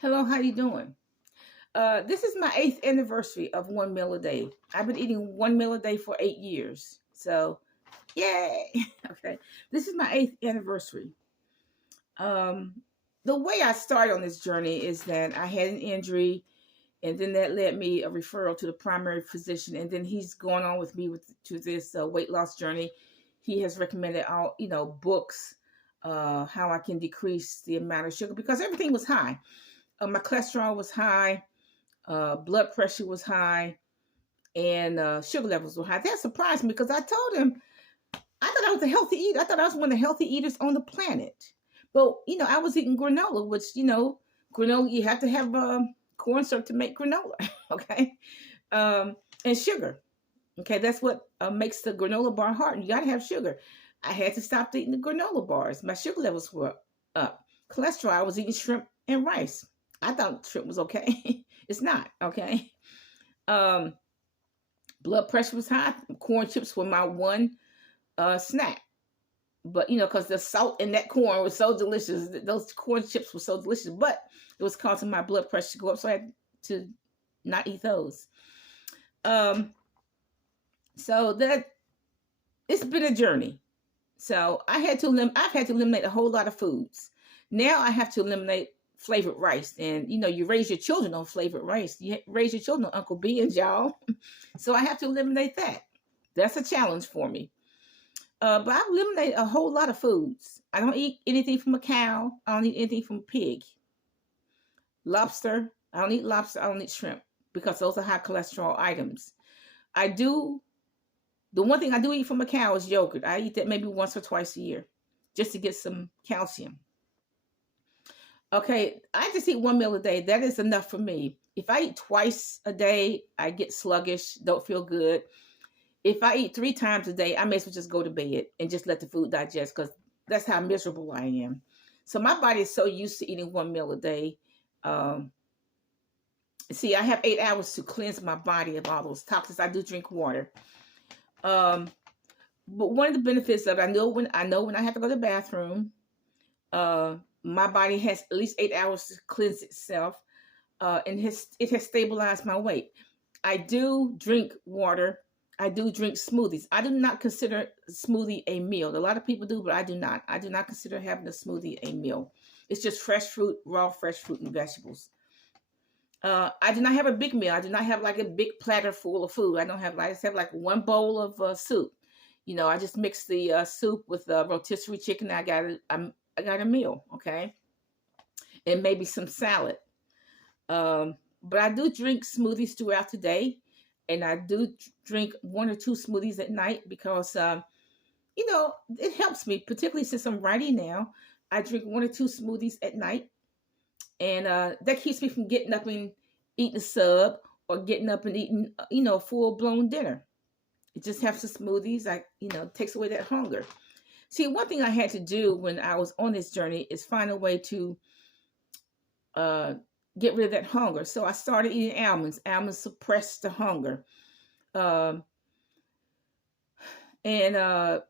Hello, how you doing? This is my eighth anniversary of one meal a day. I've been eating one meal a day for 8 years. So, yay! Okay, this is my eighth anniversary. Um, the way I started on this journey is that I had an injury, and then that led me a referral to the primary physician, and then he's going on with me to this weight loss journey. He has recommended all books, how I can decrease the amount of sugar because everything was high. My cholesterol was high, blood pressure was high, and sugar levels were high. That surprised me because I told him I thought I was a healthy eater. I thought I was one of the healthy eaters on the planet. But I was eating granola, which granola you have to have corn syrup to make granola, okay, and sugar. Okay, that's what makes the granola bar hard. You got to have sugar. I had to stop eating the granola bars. My sugar levels were up. Cholesterol. I was eating shrimp and rice. I thought shrimp was okay. It's not okay. Um, Blood pressure was high. Corn chips were my one snack. But because the salt in that corn was so delicious, those corn chips were so delicious. But it was causing my blood pressure to go up, so I had to not eat those. Um, so that it's been a journey. So I've had to eliminate a whole lot of foods. Now I have to eliminate flavored rice, and you raise your children on flavored rice. You raise your children on Uncle B and y'all. So I have to eliminate that. That's a challenge for me. But I've eliminated a whole lot of foods. I don't eat anything from a cow. I don't eat anything from a pig. Lobster. I don't eat lobster. I don't eat shrimp because those are high cholesterol items. I do. The one thing I do eat from a cow is yogurt. I eat that maybe once or twice a year just to get some calcium. Okay, I just eat one meal a day. That is enough for me. If I eat twice a day, I get sluggish, don't feel good. If I eat three times a day, I may as well just go to bed and just let the food digest because that's how miserable I am. So my body is so used to eating one meal a day. Um, See, I have 8 hours to cleanse my body of all those toxins. I do drink water. Um, but one of the benefits of it, I know when I have to go to the bathroom, uh, my body has at least 8 hours to cleanse itself, and it has stabilized my weight. I do drink water. I do drink smoothies. I do not consider smoothie a meal. A lot of people do, but I do not. I do not consider having a smoothie a meal. It's just fresh fruit, raw fresh fruit and vegetables. I do not have a big meal. I do not have like a big platter full of food. I don't have like I just have like one bowl of soup. I just mix the soup with rotisserie chicken. I got a meal, okay, and maybe some salad. But I do drink smoothies throughout the day, and I do drink one or two smoothies at night because it helps me, particularly since I'm writing now. I drink one or two smoothies at night, and that keeps me from getting up and eating a sub or getting up and eating a full blown dinner. It just has the smoothies. Takes away that hunger. See, one thing I had to do when I was on this journey is find a way to uh, get rid of that hunger. So I started eating almonds. Almonds suppress the hunger. Um, and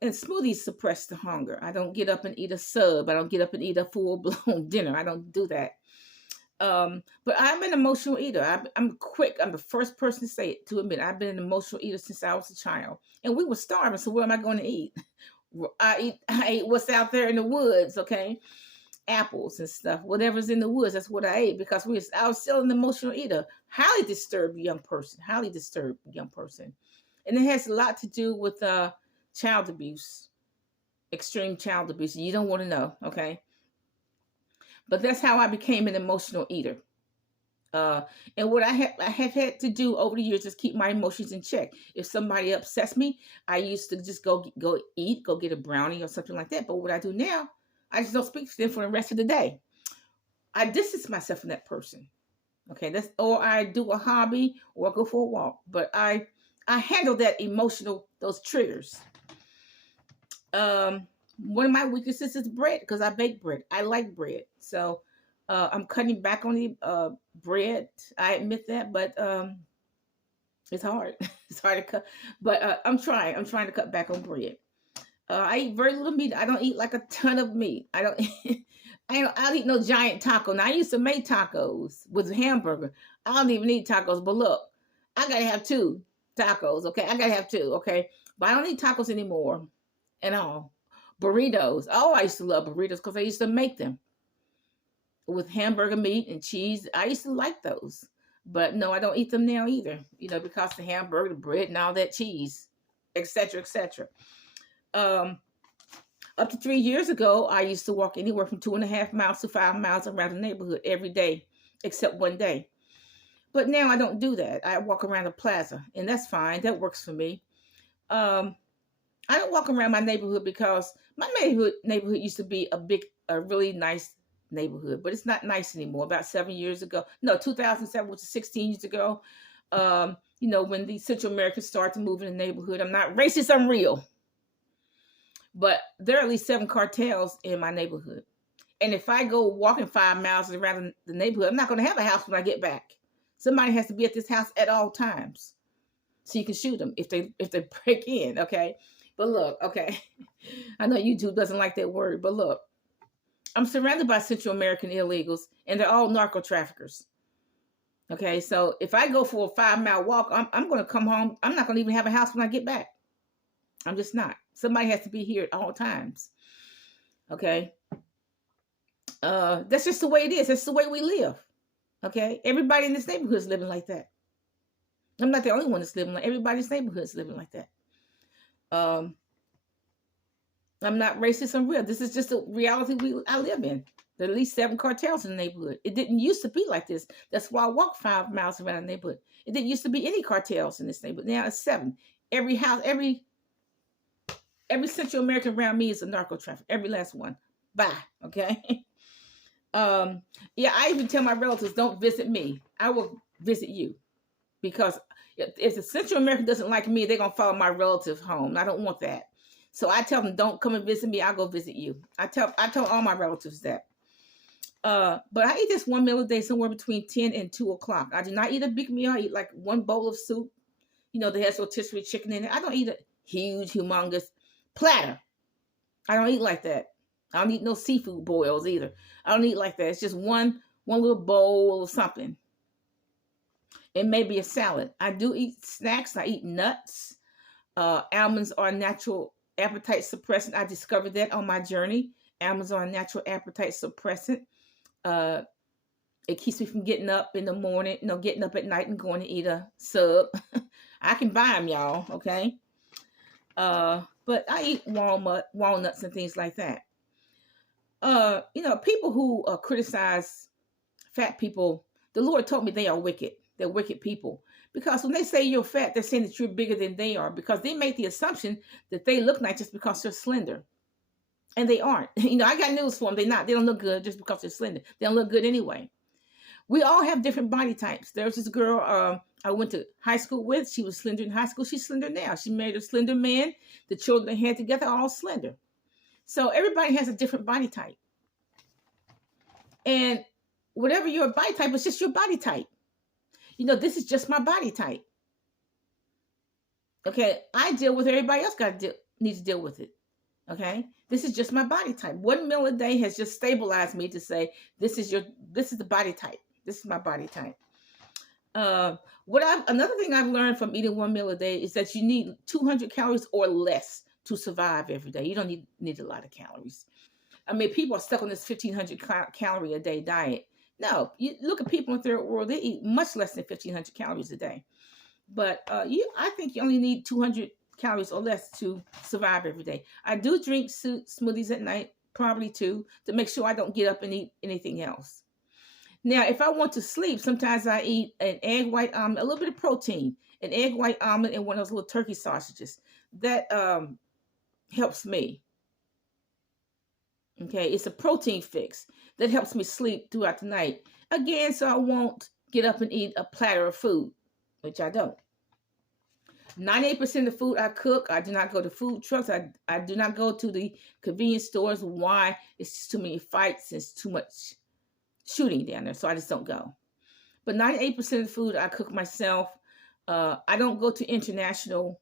smoothies suppress the hunger. I don't get up and eat a sub. I don't get up and eat a full blown dinner. I don't do that. But I'm an emotional eater. I'm quick. I'm the first person to say it, to admit I've been an emotional eater since I was a child. And we were starving, so what am I going to eat? I ate what's out there in the woods, okay? Apples and stuff. Whatever's in the woods, that's what I ate because I was still an emotional eater. Highly disturbed young person. Highly disturbed young person. And it has a lot to do with child abuse, extreme child abuse. You don't want to know, okay? But that's how I became an emotional eater. Uh, and what I have had to do over the years is keep my emotions in check. If somebody upsets me, I used to just go eat, go get a brownie or something like that. But what I do now, I just don't speak to them for the rest of the day. I distance myself from that person. Okay, that's or I do a hobby or I go for a walk. But I handle that emotional those triggers. One of my weaknesses is bread because I bake bread. I like bread, so I'm cutting back on the bread. I admit that, but it's hard. It's hard to cut, but I'm trying. I'm trying to cut back on bread. I eat very little meat. I don't eat like a ton of meat. I don't. I'll eat no giant taco. Now I used to make tacos with a hamburger. I don't even eat tacos, but look, I gotta have two tacos. Okay, I gotta have two. Okay, but I don't eat tacos anymore at all. Burritos. Oh, I used to love burritos because I used to make them with hamburger meat and cheese. I used to like those, but no, I don't eat them now either. Because the hamburger, the bread, and all that cheese, etc., etc. Up to 3 years ago, I used to walk anywhere from 2.5 miles to 5 miles around the neighborhood every day, except one day. But now I don't do that. I walk around the plaza, and that's fine. That works for me. Um, I don't walk around my neighborhood because my neighborhood used to be a really nice neighborhood, but it's not nice anymore. About 7 years ago, no, 2007, which is 16 years ago. When the Central Americans started to move in the neighborhood, I'm not racist, I'm real. But there are at least 7 cartels in my neighborhood. And if I go walking 5 miles around the neighborhood, I'm not going to have a house when I get back. Somebody has to be at this house at all times, so you can shoot them if they break in. Okay, but look, okay, I know YouTube doesn't like that word, but look, I'm surrounded by Central American illegals, and they're all narco traffickers. Okay, so if I go for a 5-mile walk, I'm going to come home. I'm not going to even have a house when I get back. I'm just not. Somebody has to be here at all times. Okay. That's just the way it is. That's the way we live. Okay. Everybody in this neighborhood is living like that. I'm not the only one that's living like everybody's neighborhood is living like that. I'm not racist. I'm real. This is just a reality I live in. There are at least 7 cartels in the neighborhood. It didn't used to be like this. That's why I walk 5 miles around the neighborhood. It didn't used to be any cartels in this neighborhood. Now it's 7. Every house, every Central American around me is a narco trafficker. Every last one. Bye. Okay. Yeah, I even tell my relatives, don't visit me. I will visit you. Because if the Central American doesn't like me, they're going to follow my relative home. I don't want that. So I tell them, don't come and visit me. I'll go visit you. I tell all my relatives that. But I eat this 1 meal a day, somewhere between 10 and 2 o'clock. I do not eat a big meal. I eat like 1 bowl of soup. That has rotisserie chicken in it. I don't eat a huge, humongous platter. I don't eat like that. I don't eat no seafood boils either. I don't eat like that. It's just one little bowl of something. And maybe a salad. I do eat snacks. I eat nuts. Almonds are natural appetite suppressant. I discovered that on my journey. Almonds are a natural appetite suppressant. It keeps me from getting up in the morning, getting up at night and going to eat a sub. I can buy them, y'all, okay? But I eat walnuts and things like that. People who criticize fat people, the Lord told me they are wicked. They're wicked people. Because when they say you're fat, they're saying that you're bigger than they are. Because they make the assumption that they look nice just because they're slender. And they aren't. I got news for them. They're not. They don't look good just because they're slender. They don't look good anyway. We all have different body types. There's this girl I went to high school with. She was slender in high school. She's slender now. She married a slender man. The children they had together are all slender. So everybody has a different body type. And whatever your body type is, just your body type. This is just my body type. Okay, I deal with everybody else needs to deal with it. Okay, this is just my body type. 1 meal a day has just stabilized me to say this is the body type. This is my body type. Another thing I've learned from eating 1 meal a day is that you need 200 calories or less to survive every day. You don't need a lot of calories. I mean, people are stuck on this 1,500 calorie a day diet. No, you look at people in the third world; they eat much less than 1,500 calories a day. But I think you only need 200 calories or less to survive every day. I do drink smoothies at night, probably 2, to make sure I don't get up and eat anything else. Now, if I want to sleep, sometimes I eat an egg white omelet, a little bit of protein, an egg white omelet, and one of those little turkey sausages. That helps me. Okay, it's a protein fix that helps me sleep throughout the night. Again, so I won't get up and eat a platter of food, which I don't. 98% of the food I cook, I do not go to food trucks. I do not go to the convenience stores. Why? It's just too many fights. It's too much shooting down there, so I just don't go. But 98% of the food I cook myself. I don't go to international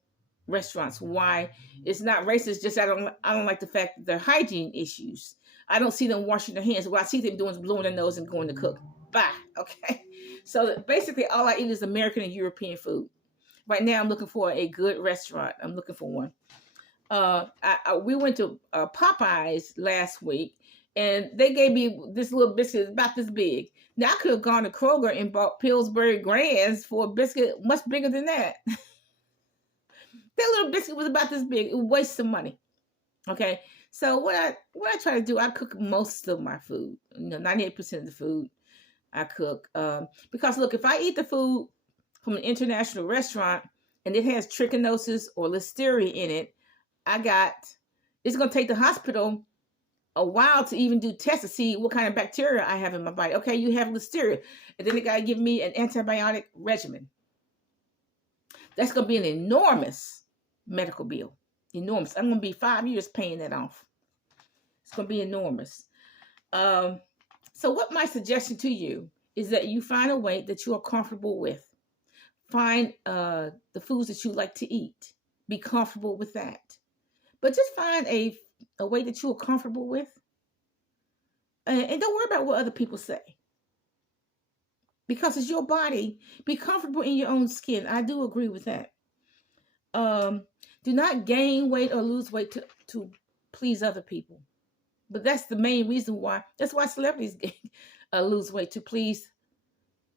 restaurants. Why? It's not racist. Just I don't like the fact that there are hygiene issues. I don't see them washing their hands. What I see them doing is blowing their nose and going to cook. Bye. Okay. So basically, all I eat is American and European food. Right now, I'm looking for a good restaurant. I'm looking for one. We went to Popeyes last week, and they gave me this little biscuit about this big. Now I could have gone to Kroger and bought Pillsbury Grands for a biscuit much bigger than that. That little biscuit was about this big. It was a waste of money. Okay, so what I try to do, I cook most of my food. 98% of the food I cook, because look, if I eat the food from an international restaurant and it has trichinosis or listeria in it, it's going to take the hospital a while to even do tests to see what kind of bacteria I have in my body. Okay, you have listeria, and then they got to give me an antibiotic regimen. That's going to be an enormous medical bill. Enormous. I'm going to be 5 years paying that off. It's going to be enormous. So what my suggestion to you is that you find a weight that you are comfortable with. Find the foods that you like to eat. Be comfortable with that. But just find a way that you are comfortable with. And don't worry about what other people say. Because it's your body. Be comfortable in your own skin. I do agree with that. Do not gain weight or lose weight to please other people. But that's the main reason why. That's why celebrities lose weight, to please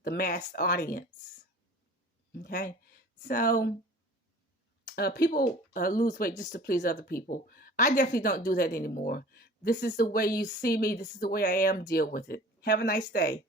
the mass audience. Okay? So people lose weight just to please other people. I definitely don't do that anymore. This is the way you see me. This is the way I am. Deal with it. Have a nice day.